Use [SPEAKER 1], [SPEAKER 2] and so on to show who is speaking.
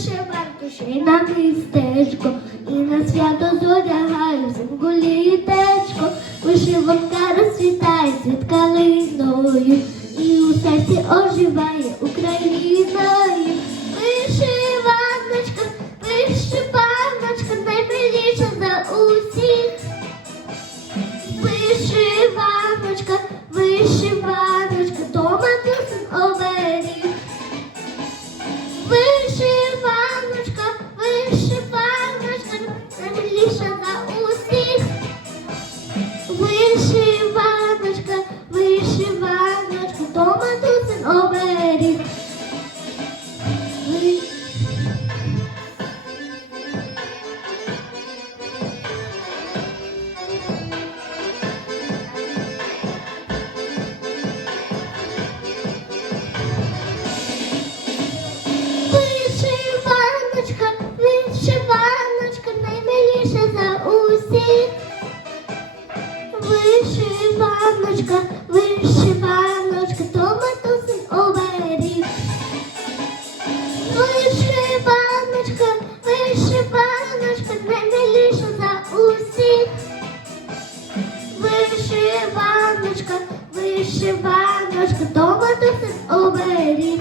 [SPEAKER 1] Вишиванку, ще й на містечко, і на свято зодягаю взимку літечко. Вишиванка розцвітає світ калиною, і у серці оживає Україною. Вишиваночка, вишиваночка, то матусин оберіг. Вишиваночка, вишиваночка, наймиліша за усіх. Вишиваночка, вишиваночка, то матусин оберіг.